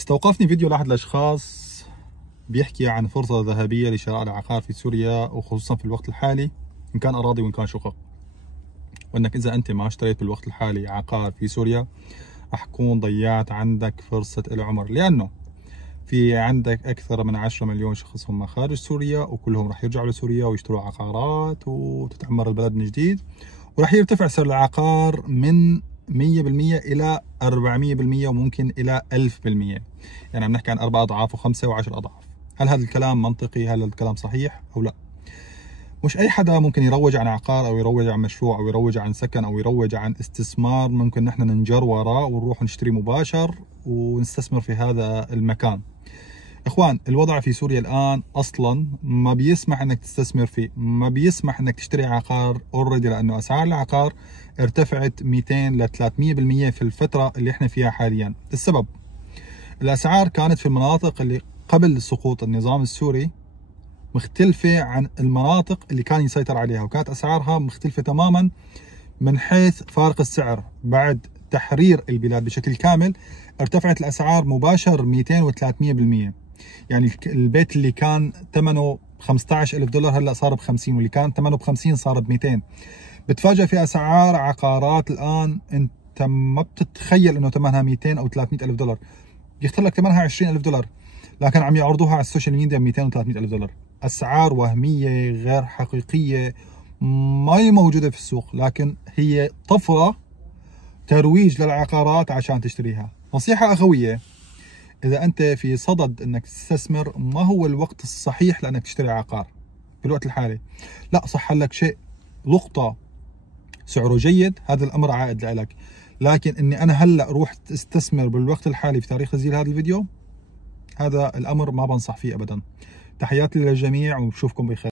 استوقفني فيديو لأحد الأشخاص بيحكي عن فرصة ذهبية لشراء العقار في سوريا، وخصوصا في الوقت الحالي إن كان أراضي وإن كان شقق. وأنك إذا أنت ما اشتريت بالوقت الحالي عقار في سوريا راح تكون ضيعت عندك فرصة العمر، لأنه في عندك أكثر من 10 مليون شخص هم خارج سوريا، وكلهم راح يرجعوا لسوريا ويشتروا عقارات وتتعمر البلد من جديد، وراح يرتفع سعر العقار من 100% إلى 400% وممكن إلى 1000%. يعني عم نحكي عن 4 أضعاف و5 و10 أضعاف. هل هذا الكلام منطقي؟ هل هذا الكلام صحيح أو لا؟ مش أي حدا ممكن يروج عن عقار أو يروج عن مشروع أو يروج عن سكن أو يروج عن استثمار ممكن نحن ننجر وراه ونروح نشتري مباشر ونستثمر في هذا المكان. اخوان، الوضع في سوريا الان اصلا ما بيسمح انك تستثمر فيه، ما بيسمح انك تشتري عقار اوريدي، لانه اسعار العقار ارتفعت 200 ل 300% في الفتره اللي احنا فيها حاليا. السبب الاسعار كانت في المناطق اللي قبل سقوط النظام السوري مختلفه عن المناطق اللي كان يسيطر عليها، وكانت اسعارها مختلفه تماما من حيث فارق السعر. بعد تحرير البلاد بشكل كامل ارتفعت الاسعار مباشر 200 و 300%. يعني البيت اللي كان ثمنه $15,000 هلا صار ب50، واللي كان ثمنه ب50 صار ب200. بتفاجئ في اسعار عقارات الان انت ما بتتخيل انه ثمنها 200 او $300,000، بيختار لك ثمنها $20,000، لكن عم يعرضوها على السوشيال ميديا ب 200 و $300,000. اسعار وهميه غير حقيقيه ما هي موجوده في السوق، لكن هي طفره ترويج للعقارات عشان تشتريها. نصيحه اخويه، إذا أنت في صدد أنك تستثمر ما هو الوقت الصحيح لأنك تشتري عقار بالوقت الحالي. لا، صح لك شيء لقطة سعره جيد، هذا الأمر عائد لك، لكن إني أنا هلأ روح استثمر بالوقت الحالي في تاريخ تسجيل هذا الفيديو، هذا الأمر ما بنصح فيه أبدا. تحياتي للجميع وبشوفكم بخير.